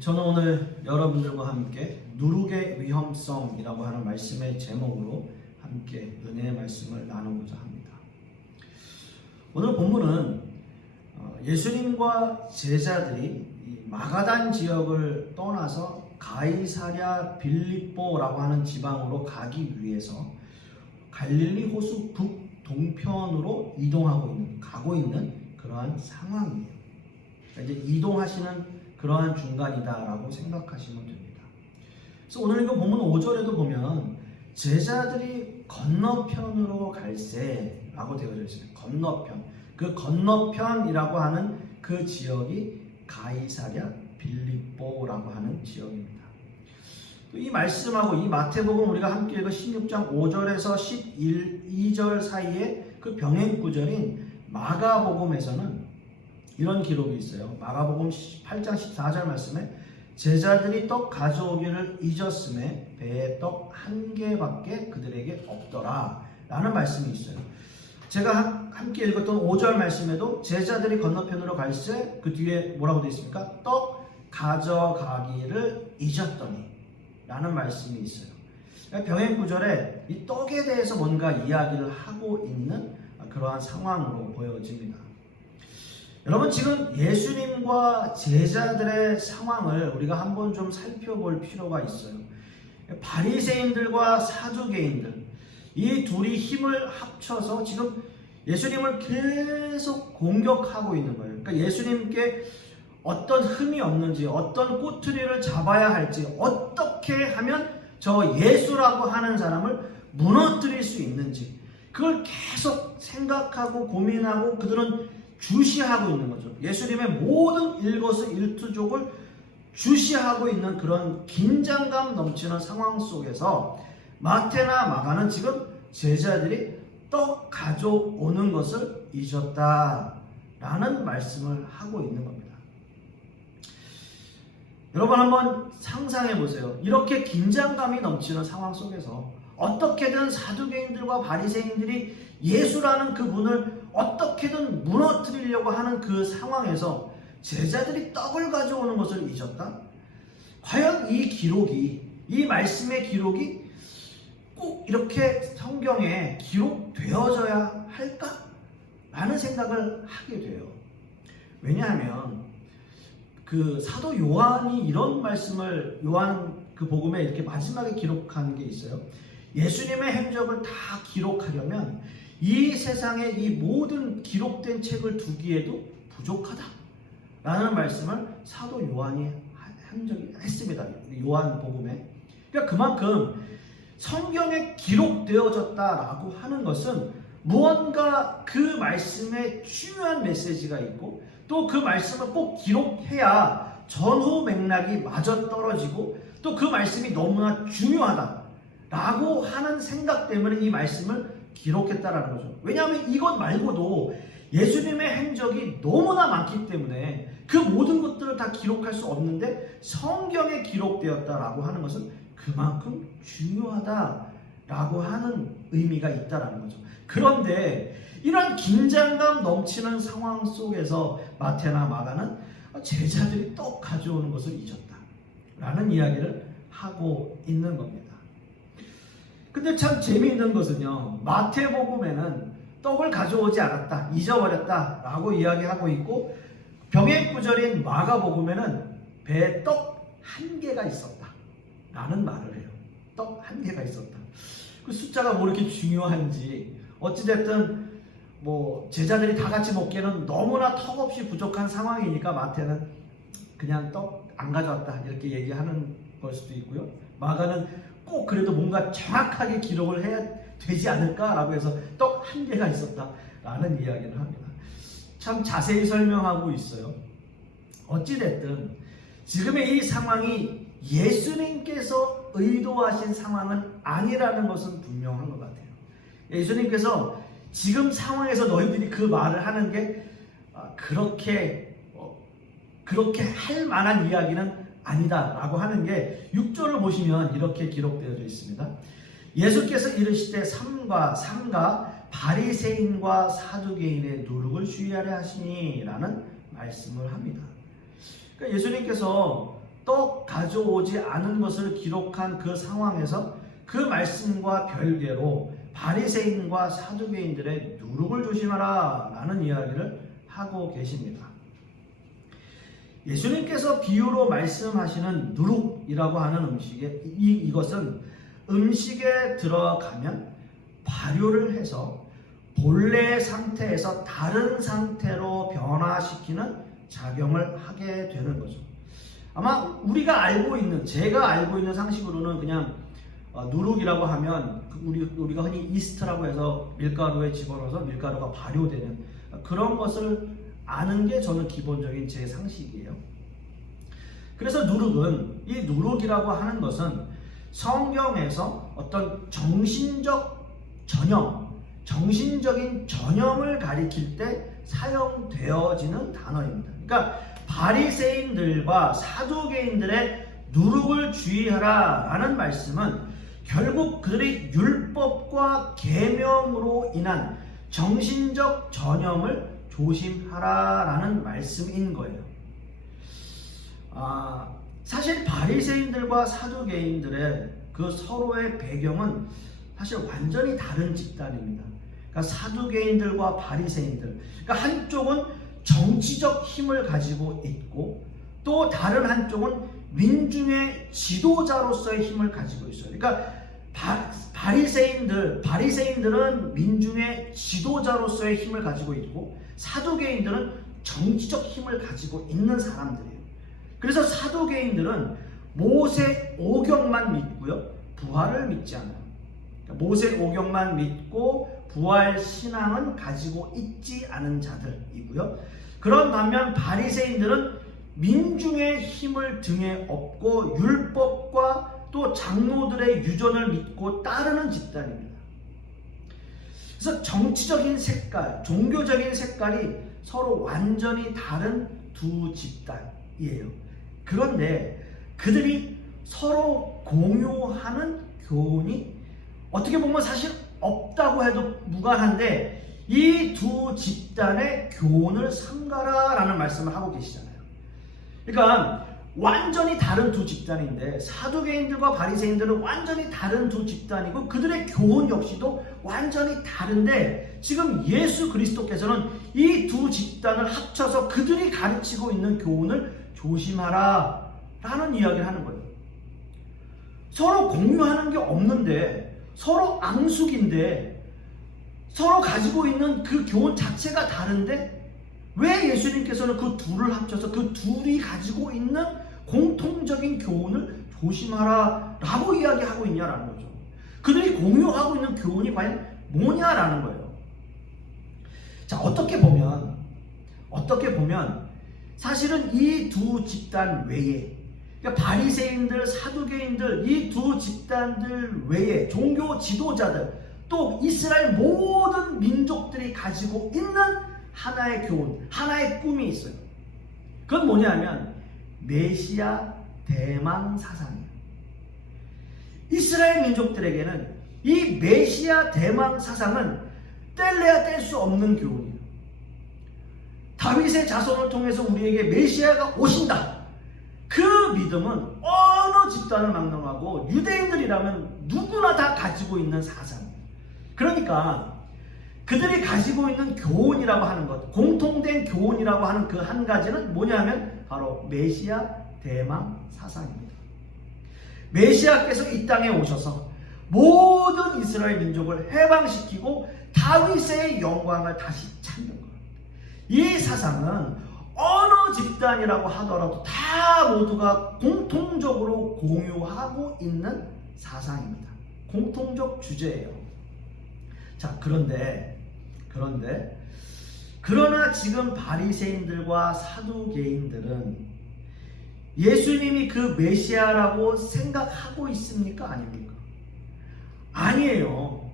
저는 오늘 여러분들과 함께 누룩의 위험성이라고 하는 말씀의 제목으로 함께 은혜의 말씀을 나누고자 합니다. 오늘 본문은 예수님과 제자들이 마가단 지역을 떠나서 가이사랴 빌립보라고 하는 지방으로 가기 위해서 갈릴리 호수 북동편으로 가고 있는 그러한 상황이에요. 이제 이동하시는 그러한 중간이다라고 생각하시면 됩니다. 그래서 오늘 이거 본문 5절에도 보면 제자들이 건너편으로 갈새라고 되어져 있습니다. 건너편. 그 건너편이라고 하는 그 지역이 가이사랴 빌립보라고 하는 지역입니다. 이 말씀하고 이 마태복음 우리가 함께 읽은 16장 5절에서 2절 사이에 그 병행 구절인 마가복음에서는 이런 기록이 있어요. 마가복음 8장 14절 말씀에 제자들이 떡 가져오기를 잊었음에 배에 떡 한 개밖에 그들에게 없더라 라는 말씀이 있어요. 제가 함께 읽었던 5절 말씀에도 제자들이 건너편으로 갈새 그 뒤에 뭐라고 되어 있습니까? 떡 가져가기를 잊었더니 라는 말씀이 있어요. 병행 구절에 이 떡에 대해서 뭔가 이야기를 하고 있는 그러한 상황으로 보여집니다. 여러분, 지금 예수님과 제자들의 상황을 우리가 한번 좀 살펴볼 필요가 있어요. 바리새인들과 사두개인들, 이 둘이 힘을 합쳐서 지금 예수님을 계속 공격하고 있는 거예요. 그러니까 예수님께 어떤 흠이 없는지, 어떤 꼬투리를 잡아야 할지, 어떻게 하면 저 예수라고 하는 사람을 무너뜨릴 수 있는지, 그걸 계속 생각하고 고민하고 그들은 주시하고 있는 거죠. 예수님의 모든 일거수일투족을 주시하고 있는 그런 긴장감 넘치는 상황 속에서 마태나 마가는 지금 제자들이 떡 가져오는 것을 잊었다라는 말씀을 하고 있는 겁니다. 여러분, 한번 상상해 보세요. 이렇게 긴장감이 넘치는 상황 속에서 어떻게든 사두개인들과 바리새인들이 예수라는 그분을 어떻게든 무너뜨리려고 하는 그 상황에서 제자들이 떡을 가져오는 것을 잊었다? 과연 이 말씀의 기록이 꼭 이렇게 성경에 기록되어져야 할까? 라는 생각을 하게 돼요. 왜냐하면 그 사도 요한이 이런 말씀을 요한 그 복음에 이렇게 마지막에 기록한 게 있어요. 예수님의 행적을 다 기록하려면 이 세상에 이 모든 기록된 책을 두기에도 부족하다 라는 말씀을 사도 요한이 한 적이 했습니다. 요한 복음에. 그러니까 그만큼 성경에 기록되어졌다라고 하는 것은 무언가 그 말씀에 중요한 메시지가 있고 또 그 말씀을 꼭 기록해야 전후 맥락이 맞아떨어지고 또 그 말씀이 너무나 중요하다라고 하는 생각 때문에 이 말씀을 기록했다라는 거죠. 왜냐하면 이것 말고도 예수님의 행적이 너무나 많기 때문에 그 모든 것들을 다 기록할 수 없는데 성경에 기록되었다라고 하는 것은 그만큼 중요하다라고 하는 의미가 있다라는 거죠. 그런데 이런 긴장감 넘치는 상황 속에서 마태나 마가는 제자들이 떡 가져오는 것을 잊었다라는 이야기를 하고 있는 겁니다. 근데 참 재미있는 것은요, 마태복음에는 떡을 가져오지 않았다, 잊어버렸다 라고 이야기하고 있고 병행 구절인 마가복음에는 배에 떡 한 개가 있었다 라는 말을 해요. 떡 한 개가 있었다. 그 숫자가 뭐 이렇게 중요한지 어찌됐든 뭐 제자들이 다 같이 먹기에는 너무나 턱없이 부족한 상황이니까 마태는 그냥 떡 안 가져왔다 이렇게 얘기하는 걸 수도 있고요. 마가는 꼭 그래도 뭔가 정확하게 기록을 해야 되지 않을까라고 해서 떡 한 개가 있었다라는 이야기를 합니다. 참 자세히 설명하고 있어요. 어찌됐든 지금의 이 상황이 예수님께서 의도하신 상황은 아니라는 것은 분명한 것 같아요. 예수님께서 지금 상황에서 너희들이 그 말을 하는 게 그렇게 할 만한 이야기는 아니다라고 하는 게 6절을 보시면 이렇게 기록되어져 있습니다. 예수께서 이르시되 삼가 바리새인과 사두개인의 누룩을 주의하려 하시니라는 말씀을 합니다. 그러니까 예수님께서 떡 가져오지 않은 것을 기록한 그 상황에서 그 말씀과 별개로 바리새인과 사두개인들의 누룩을 조심하라 라는 이야기를 하고 계십니다. 예수님께서 비유로 말씀하시는 누룩이라고 하는 이것은 음식에 들어가면 발효를 해서 본래의 상태에서 다른 상태로 변화시키는 작용을 하게 되는 거죠. 아마 제가 알고 있는 상식으로는 그냥 누룩이라고 하면 우리가 흔히 이스트라고 해서 밀가루에 집어넣어서 밀가루가 발효되는 그런 것을 아는 게 저는 기본적인 제 상식이에요. 그래서 이 누룩이라고 하는 것은 성경에서 어떤 정신적인 전염을 가리킬 때 사용되어지는 단어입니다. 그러니까 바리새인들과 사두개인들의 누룩을 주의하라 라는 말씀은 결국 그들의 율법과 계명으로 인한 정신적 전염을 조심하라 라는 말씀인 거예요. 사실 바리새인들과 사두개인들의 그 서로의 배경은 사실 완전히 다른 집단입니다. 그러니까 사두개인들과 바리새인들, 그러니까 한쪽은 정치적 힘을 가지고 있고 또 다른 한쪽은 민중의 지도자로서의 힘을 가지고 있어요. 그러니까 바리새인들은 민중의 지도자로서의 힘을 가지고 있고 사두개인들은 정치적 힘을 가지고 있는 사람들이에요. 그래서 사두개인들은 모세 오경만 믿고요, 부활을 믿지 않아요. 그러니까 모세 오경만 믿고 부활 신앙은 가지고 있지 않은 자들이고요. 그런 반면 바리새인들은 민중의 힘을 등에 업고 율법과 또 장로들의 유전을 믿고 따르는 집단입니다. 그래서 정치적인 색깔, 종교적인 색깔이 서로 완전히 다른 두 집단이에요. 그런데 그들이 서로 공유하는 교훈이 어떻게 보면 사실 없다고 해도 무관한데 이 두 집단의 교훈을 삼가라 라는 말씀을 하고 계시잖아요. 그러니까 완전히 다른 두 집단인데 사두개인들과 바리새인들은 완전히 다른 두 집단이고 그들의 교훈 역시도 완전히 다른데 지금 예수 그리스도께서는 이 두 집단을 합쳐서 그들이 가르치고 있는 교훈을 조심하라 라는 이야기를 하는 거예요. 서로 공유하는 게 없는데 서로 앙숙인데 서로 가지고 있는 그 교훈 자체가 다른데 왜 예수님께서는 그 둘을 합쳐서 그 둘이 가지고 있는 공통적인 교훈을 조심하라 라고 이야기하고 있냐라는 거죠. 그들이 공유하고 있는 교훈이 과연 뭐냐라는 거예요. 자, 어떻게 보면 사실은 이 두 집단 외에, 그러니까 바리새인들, 사두개인들 이 두 집단들 외에 종교 지도자들 또 이스라엘 모든 민족들이 가지고 있는 하나의 교훈, 하나의 꿈이 있어요. 그건 뭐냐면 메시아 대망 사상이에요. 이스라엘 민족들에게는 이 메시아 대망 사상은 뗄래야 뗄 수 없는 교훈이에요. 다윗의 자손을 통해서 우리에게 메시아가 오신다. 그 믿음은 어느 집단을 막론하고 유대인들이라면 누구나 다 가지고 있는 사상이에요. 그러니까 그들이 가지고 있는 교훈이라고 하는 것, 공통된 교훈이라고 하는 그 한 가지는 뭐냐면 바로 메시아 대망 사상입니다. 메시아께서 이 땅에 오셔서 모든 이스라엘 민족을 해방시키고 다윗의 영광을 다시 찾는 것. 이 사상은 어느 집단이라고 하더라도 다 모두가 공통적으로 공유하고 있는 사상입니다. 공통적 주제예요. 자, 그러나 지금 바리새인들과 사두개인들은 예수님이 그 메시아라고 생각하고 있습니까? 아닙니까? 아니에요.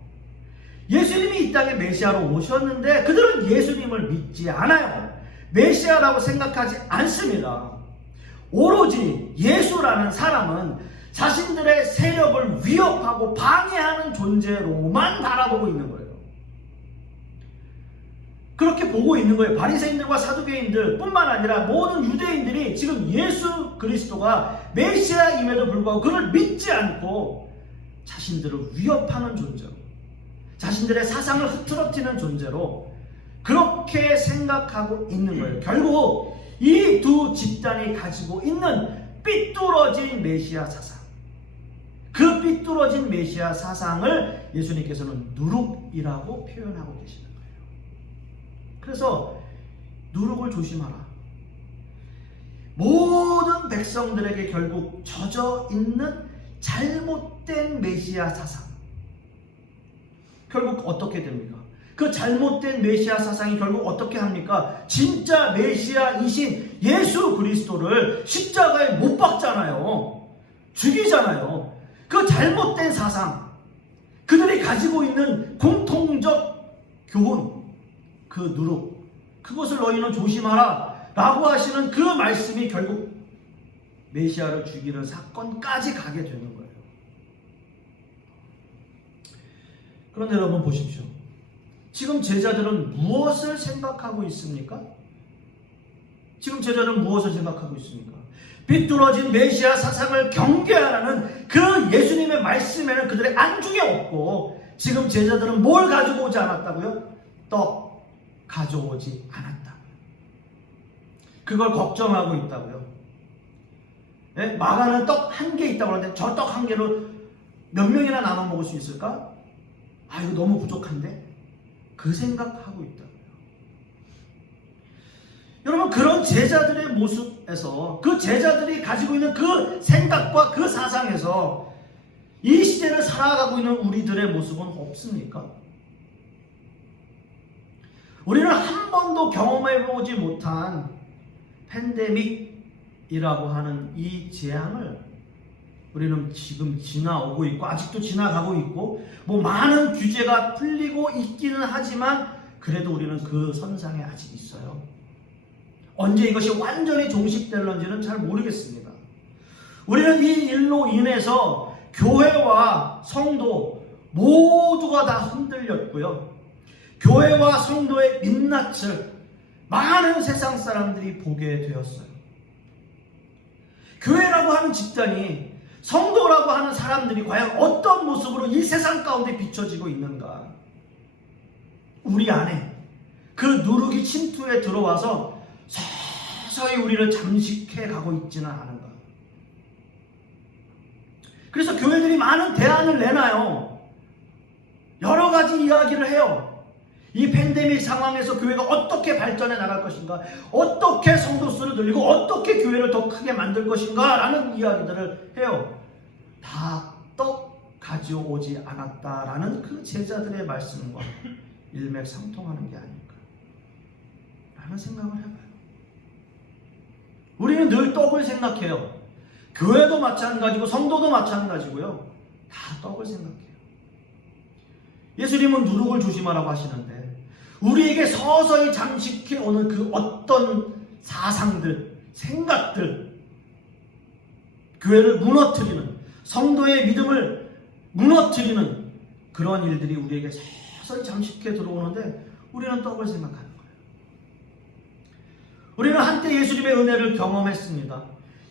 예수님이 이 땅에 메시아로 오셨는데 그들은 예수님을 믿지 않아요. 메시아라고 생각하지 않습니다. 오로지 예수라는 사람은 자신들의 세력을 위협하고 방해하는 존재로만 바라보고 있는 거예요. 그렇게 보고 있는 거예요. 바리새인들과 사두개인들 뿐만 아니라 모든 유대인들이 지금 예수 그리스도가 메시아임에도 불구하고 그를 믿지 않고 자신들을 위협하는 존재로, 자신들의 사상을 흐트러뜨리는 존재로 그렇게 생각하고 있는 거예요. 결국 이 두 집단이 가지고 있는 삐뚤어진 메시아 사상, 그 삐뚤어진 메시아 사상을 예수님께서는 누룩이라고 표현하고 계시는 거예요. 그래서 누룩을 조심하라. 모든 백성들에게 결국 젖어 있는 잘못된 메시아 사상, 결국 어떻게 됩니까? 그 잘못된 메시아 사상이 결국 어떻게 합니까? 진짜 메시아이신 예수 그리스도를 십자가에 못 박잖아요. 죽이잖아요. 그 잘못된 사상, 그들이 가지고 있는 공통적 교훈, 그 누룩, 그것을 너희는 조심하라 라고 하시는 그 말씀이 결국 메시아를 죽이는 사건까지 가게 되는 거예요. 그런데 여러분 보십시오. 지금 제자들은 무엇을 생각하고 있습니까? 지금 제자들은 무엇을 생각하고 있습니까? 삐뚤어진 메시아 사상을 경계하라는 그 예수님의 말씀에는 그들의 안중에 없고, 지금 제자들은 뭘 가지고 오지 않았다고요? 떡 가져오지 않았다고요. 그걸 걱정하고 있다고요. 네? 마가는 떡 한 개 있다고 하는데 저 떡 한 개로 몇 명이나 나눠 먹을 수 있을까? 아, 이거 너무 부족한데? 그 생각하고 있다고요. 여러분, 그런 제자들의 모습에서, 그 제자들이 가지고 있는 그 생각과 그 사상에서 이 시대를 살아가고 있는 우리들의 모습은 없습니까? 우리는 한 번도 경험해보지 못한 팬데믹이라고 하는 이 재앙을 우리는 지금 지나오고 있고, 아직도 지나가고 있고, 뭐 많은 규제가 풀리고 있기는 하지만 그래도 우리는 그 선상에 아직 있어요. 언제 이것이 완전히 종식될런지는 잘 모르겠습니다. 우리는 이 일로 인해서 교회와 성도 모두가 다 흔들렸고요. 교회와 성도의 민낯을 많은 세상 사람들이 보게 되었어요. 교회라고 하는 집단이, 성도라고 하는 사람들이 과연 어떤 모습으로 이 세상 가운데 비춰지고 있는가? 우리 안에 그 누룩이 침투해 들어와서 서서히 우리를 잠식해 가고 있지는 않은가? 그래서 교회들이 많은 대안을 내놔요. 여러 가지 이야기를 해요. 이 팬데믹 상황에서 교회가 어떻게 발전해 나갈 것인가, 어떻게 성도 수를 늘리고 어떻게 교회를 더 크게 만들 것인가 라는 이야기들을 해요. 다 떡 가져오지 않았다라는 그 제자들의 말씀과 일맥상통하는 게 아닐까 라는 생각을 해봐요. 우리는 늘 떡을 생각해요. 교회도 마찬가지고 성도도 마찬가지고요. 다 떡을 생각해요. 예수님은 누룩을 조심하라고 하시는데, 우리에게 서서히 잠식해 오는 그 어떤 사상들, 생각들, 교회를 무너뜨리는, 성도의 믿음을 무너뜨리는 그런 일들이 우리에게 서서히 잠식해 들어오는데 우리는 떡을 생각하는 거예요. 우리는 한때 예수님의 은혜를 경험했습니다.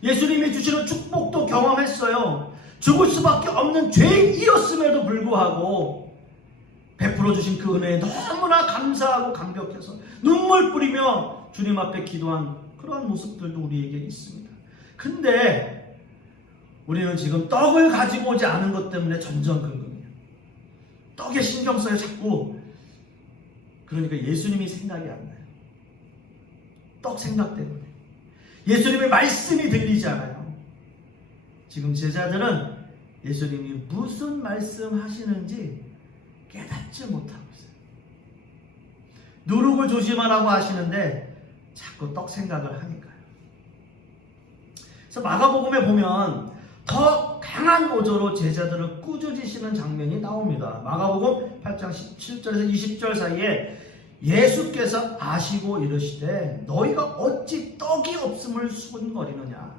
예수님이 주시는 축복도 경험했어요. 죽을 수밖에 없는 죄인이었음에도 불구하고 베풀어 주신 그 은혜에 너무나 감사하고 감격해서 눈물 뿌리며 주님 앞에 기도한 그러한 모습들도 우리에게 있습니다. 근데 우리는 지금 떡을 가지고 오지 않은 것 때문에 전전긍긍이에요. 떡에 신경 써요, 자꾸. 그러니까 예수님이 생각이 안 나요. 떡 생각 때문에. 예수님의 말씀이 들리지 않아요. 지금 제자들은 예수님이 무슨 말씀 하시는지 깨닫지 못하고 있어요. 누룩을 조심하라고 하시는데 자꾸 떡 생각을 하니까요. 그래서 마가복음에 보면 더 강한 어조로 제자들을 꾸짖으시는 장면이 나옵니다. 마가복음 8장 17절에서 20절 사이에 예수께서 아시고 이르시되 너희가 어찌 떡이 없음을 수군거리느냐?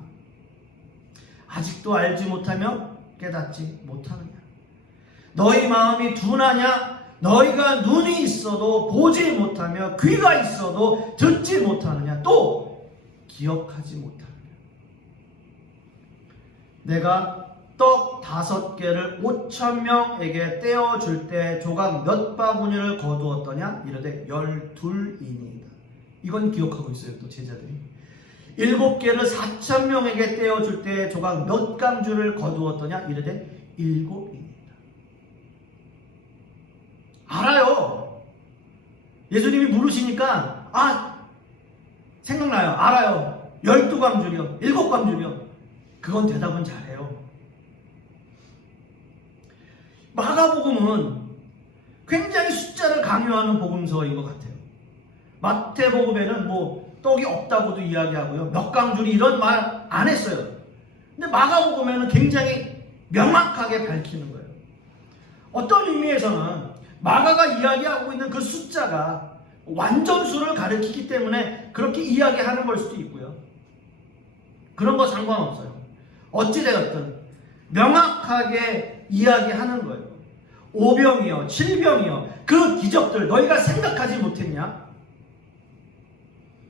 아직도 알지 못하며 깨닫지 못하느냐? 너희 마음이 둔하냐? 너희가 눈이 있어도 보지 못하며 귀가 있어도 듣지 못하느냐 또 기억하지 못하느냐. 내가 떡 5개를 5,000명에게 떼어줄 때 조각 몇 바구니를 거두었더냐 이르되 12이니이다. 이건 기억하고 있어요. 또 제자들이 7개를 4,000명에게 떼어줄 때 조각 몇 강주를 거두었더냐 이르되 7이니이다. 알아요. 예수님이 물으시니까 생각나요. 알아요. 12강줄이요 7강줄이요. 그건 대답은 잘해요. 마가복음은 굉장히 숫자를 강요하는 복음서인 것 같아요. 마태복음에는 떡이 없다고도 이야기하고요. 몇 강줄이 이런 말 안 했어요. 근데 마가복음에는 굉장히 명확하게 밝히는 거예요. 어떤 의미에서는 마가가 이야기하고 있는 그 숫자가 완전수를 가리키기 때문에 그렇게 이야기하는 걸 수도 있고요. 그런 거 상관없어요. 어찌되었든 명확하게 이야기하는 거예요. 5병이요 7병이요 그 기적들 너희가 생각하지 못했냐?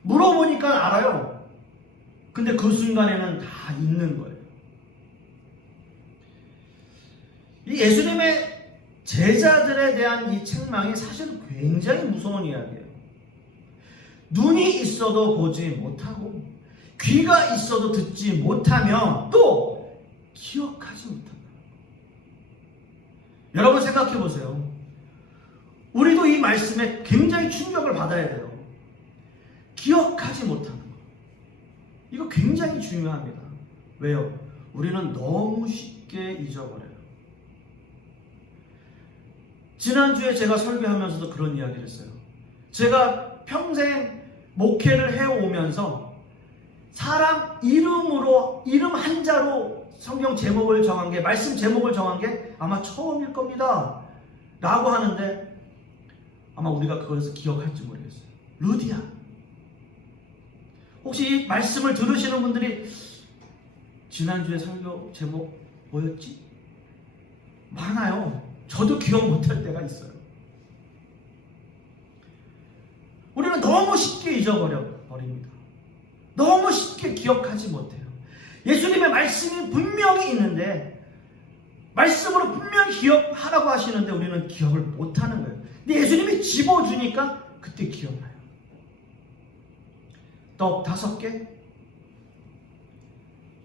물어보니까 알아요. 근데 그 순간에는 다 있는 거예요. 이 예수님의 제자들에 대한 이 책망이 사실 굉장히 무서운 이야기예요. 눈이 있어도 보지 못하고 귀가 있어도 듣지 못하며 또 기억하지 못한다. 여러분 생각해 보세요. 우리도 이 말씀에 굉장히 충격을 받아야 돼요. 기억하지 못하는 것. 이거 굉장히 중요합니다. 왜요? 우리는 너무 쉽게 잊어버려요. 지난주에 제가 설교하면서도 그런 이야기를 했어요. 제가 평생 목회를 해오면서 사람 이름으로, 이름 한자로 성경 제목을 정한 게, 말씀 제목을 정한 게 아마 처음일 겁니다. 라고 하는데 아마 우리가 그거에서 기억할지 모르겠어요. 루디아. 혹시 이 말씀을 들으시는 분들이 지난주에 설교 제목 뭐였지? 많아요. 저도 기억 못할 때가 있어요. 우리는 너무 쉽게 잊어버립니다. 너무 쉽게 기억하지 못해요. 예수님의 말씀이 분명히 있는데 말씀으로 분명히 기억하라고 하시는데 우리는 기억을 못하는 거예요. 근데 예수님이 집어주니까 그때 기억나요. 떡 5개?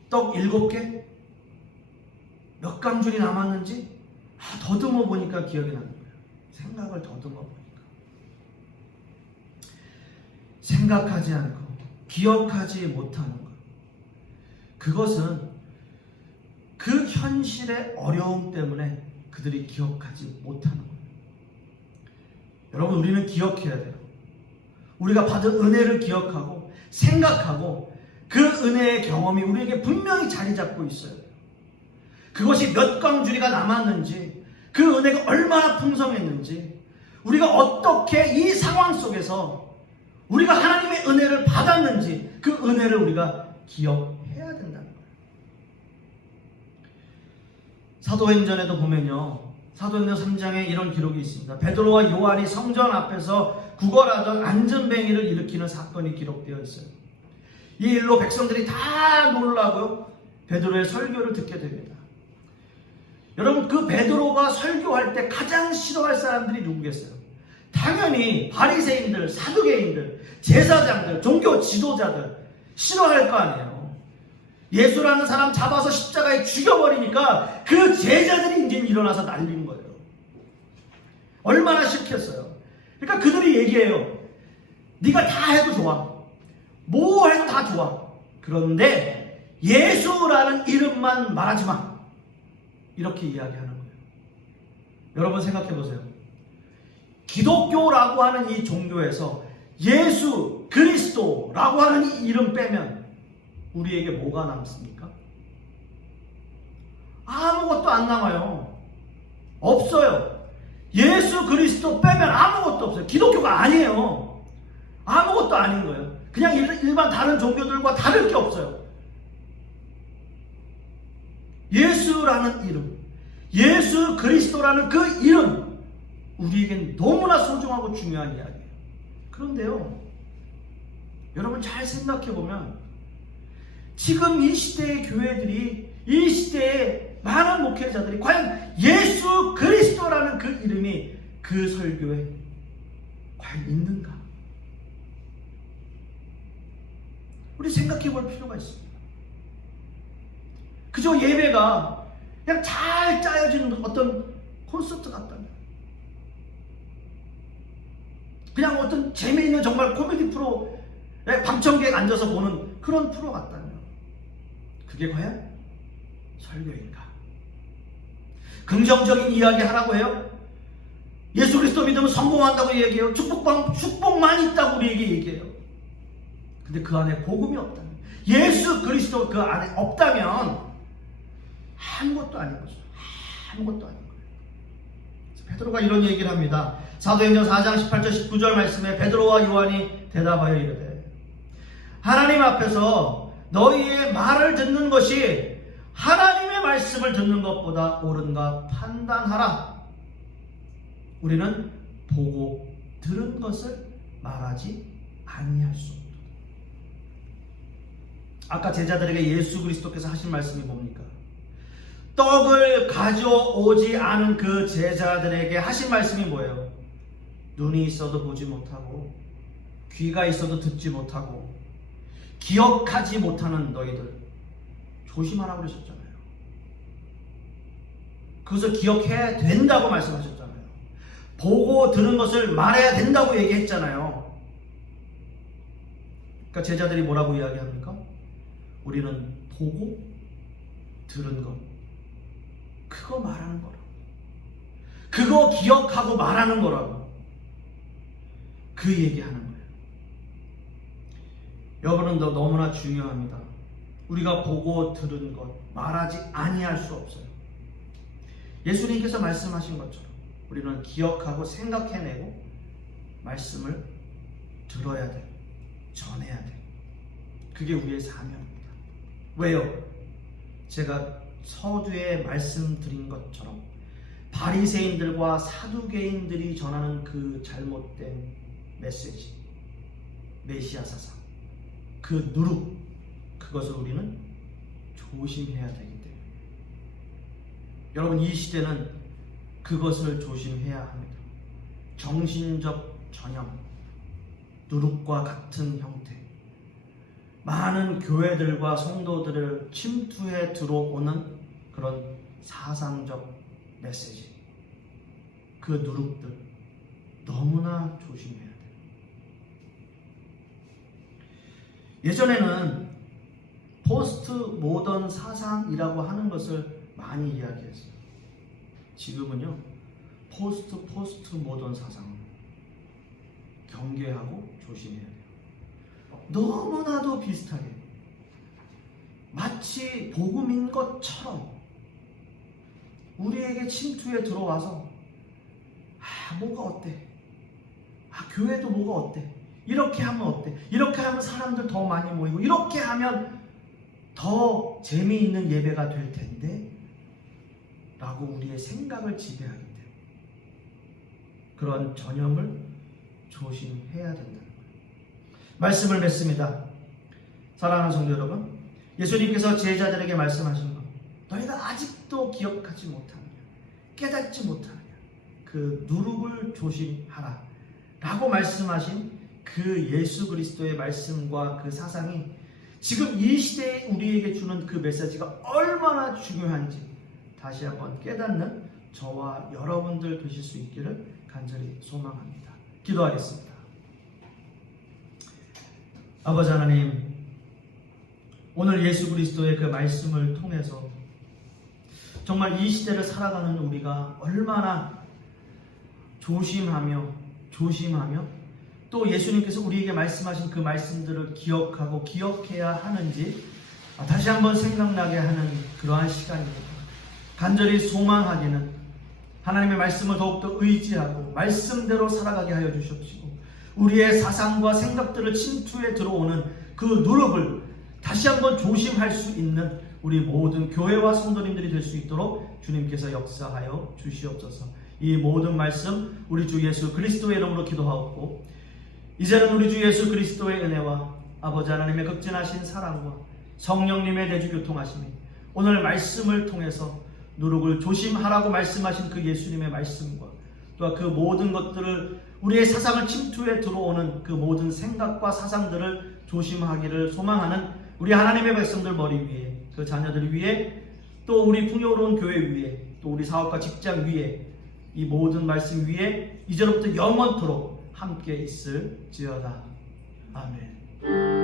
떡 7개? 몇 강줄이 남았는지 더듬어 보니까 기억이 나는 거예요. 생각을 더듬어 보니까. 생각하지 않고 기억하지 못하는 것. 그것은 그 현실의 어려움 때문에 그들이 기억하지 못하는 거예요. 여러분, 우리는 기억해야 돼요. 우리가 받은 은혜를 기억하고 생각하고 그 은혜의 경험이 우리에게 분명히 자리 잡고 있어요. 그것이 몇 강줄이가 남았는지, 그 은혜가 얼마나 풍성했는지, 우리가 어떻게 이 상황 속에서 우리가 하나님의 은혜를 받았는지 그 은혜를 우리가 기억해야 된다는 거예요. 사도행전에도 보면요, 사도행전 3장에 이런 기록이 있습니다. 베드로와 요한이 성전 앞에서 구걸하던 안전뱅이를 일으키는 사건이 기록되어 있어요. 이 일로 백성들이 다 놀라고 베드로의 설교를 듣게 됩니다. 여러분, 그 베드로가 설교할 때 가장 싫어할 사람들이 누구겠어요? 당연히 바리새인들, 사두개인들, 제사장들, 종교 지도자들 싫어할 거 아니에요. 예수라는 사람 잡아서 십자가에 죽여버리니까 그 제자들이 이제 일어나서 날린 거예요. 얼마나 싫겠어요. 그러니까 그들이 얘기해요. 네가 다 해도 좋아. 뭐 해도 다 좋아. 그런데 예수라는 이름만 말하지 마. 이렇게 이야기하는 거예요. 여러분 생각해 보세요. 기독교라고 하는 이 종교에서 예수 그리스도라고 하는 이 이름 빼면 우리에게 뭐가 남습니까? 아무것도 안 남아요. 없어요. 예수 그리스도 빼면 아무것도 없어요. 기독교가 아니에요. 아무것도 아닌 거예요. 그냥 일반 다른 종교들과 다를 게 없어요. 예수라는 이름, 예수 그리스도라는 그 이름, 우리에겐 너무나 소중하고 중요한 이야기예요. 그런데요, 여러분 잘 생각해보면 지금 이 시대의 교회들이, 이 시대의 많은 목회자들이 과연 예수 그리스도라는 그 이름이 그 설교에 과연 있는가? 우리 생각해 볼 필요가 있습니다. 그저 예배가 그냥 잘 짜여지는 어떤 콘서트 같다면, 그냥 어떤 재미있는 정말 코미디 프로, 방청객 앉아서 보는 그런 프로 같다면, 그게 과연 설교인가? 긍정적인 이야기 하라고 해요. 예수 그리스도 믿으면 성공한다고 얘기해요. 축복만 있다고 우리에게 얘기해요. 근데 그 안에 복음이 없다면, 예수 그리스도 그 안에 없다면 아무것도 아닌 거죠. 아무것도 아닌 거예요. 베드로가 이런 얘기를 합니다. 사도행전 4장 18절 19절 말씀에 베드로와 요한이 대답하여 이르되, 하나님 앞에서 너희의 말을 듣는 것이 하나님의 말씀을 듣는 것보다 옳은가 판단하라. 우리는 보고 들은 것을 말하지 아니할 수 없다. 아까 제자들에게 예수 그리스도께서 하신 말씀이 뭡니까? 떡을 가져오지 않은 그 제자들에게 하신 말씀이 뭐예요? 눈이 있어도 보지 못하고, 귀가 있어도 듣지 못하고, 기억하지 못하는 너희들 조심하라고 그러셨잖아요. 그것을 기억해야 된다고 말씀하셨잖아요. 보고 들은 것을 말해야 된다고 얘기했잖아요. 그러니까 제자들이 뭐라고 이야기합니까? 우리는 보고 들은 것, 그거 말하는 거라고, 그거 기억하고 말하는 거라고, 그 얘기하는 거예요. 여러분은 너무나 중요합니다. 우리가 보고 들은 것 말하지 아니할 수 없어요. 예수님께서 말씀하신 것처럼 우리는 기억하고 생각해내고 말씀을 들어야 돼, 전해야 돼. 그게 우리의 사명입니다. 왜요? 제가 서두에 말씀드린 것처럼 바리새인들과 사두개인들이 전하는 그 잘못된 메시지, 메시아 사상, 그 누룩, 그것을 우리는 조심해야 되기 때문에, 여러분 이 시대는 그것을 조심해야 합니다. 정신적 전염, 누룩과 같은 형태, 많은 교회들과 성도들을 침투해 들어오는 그런 사상적 메시지, 그 누룩들 너무나 조심해야 돼요. 예전에는 포스트 모던 사상이라고 하는 것을 많이 이야기했어요. 지금은요, 포스트 모던 사상 경계하고 조심해야 돼요. 너무나도 비슷하게 마치 복음인 것처럼 우리에게 침투해 들어와서 뭐가 어때? 교회도 뭐가 어때? 이렇게 하면 어때? 이렇게 하면 사람들 더 많이 모이고, 이렇게 하면 더 재미있는 예배가 될 텐데 라고 우리의 생각을 지배하기 때문에 그런 전염을 조심해야 된다는 거예요. 말씀을 맺습니다. 사랑하는 성도 여러분, 예수님께서 제자들에게 말씀하신 것, 너희가 아직도 기억하지 못하느냐, 깨닫지 못하느냐, 그 누룩을 조심하라 라고 말씀하신 그 예수 그리스도의 말씀과 그 사상이 지금 이 시대에 우리에게 주는 그 메시지가 얼마나 중요한지 다시 한번 깨닫는 저와 여러분들 되실 수 있기를 간절히 소망합니다. 기도하겠습니다. 아버지 하나님, 오늘 예수 그리스도의 그 말씀을 통해서 정말 이 시대를 살아가는 우리가 얼마나 조심하며 또 예수님께서 우리에게 말씀하신 그 말씀들을 기억하고 기억해야 하는지 다시 한번 생각나게 하는 그러한 시간입니다. 간절히 소망하기는 하나님의 말씀을 더욱더 의지하고 말씀대로 살아가게 하여 주시옵시고, 우리의 사상과 생각들을 침투해 들어오는 그 누룩을 다시 한번 조심할 수 있는 우리 모든 교회와 성도님들이 될 수 있도록 주님께서 역사하여 주시옵소서. 이 모든 말씀 우리 주 예수 그리스도의 이름으로 기도하옵고, 이제는 우리 주 예수 그리스도의 은혜와 아버지 하나님의 극진하신 사랑과 성령님의 내주 교통하심이 오늘 말씀을 통해서 누룩을 조심하라고 말씀하신 그 예수님의 말씀과 또한 그 모든 것들을, 우리의 사상을 침투해 들어오는 그 모든 생각과 사상들을 조심하기를 소망하는 우리 하나님의 백성들 머리 위에, 그 자녀들 위에, 또 우리 풍요로운 교회 위에, 또 우리 사업과 직장 위에, 이 모든 말씀 위에 이제로부터 영원토록 함께 있을지어다. 아멘.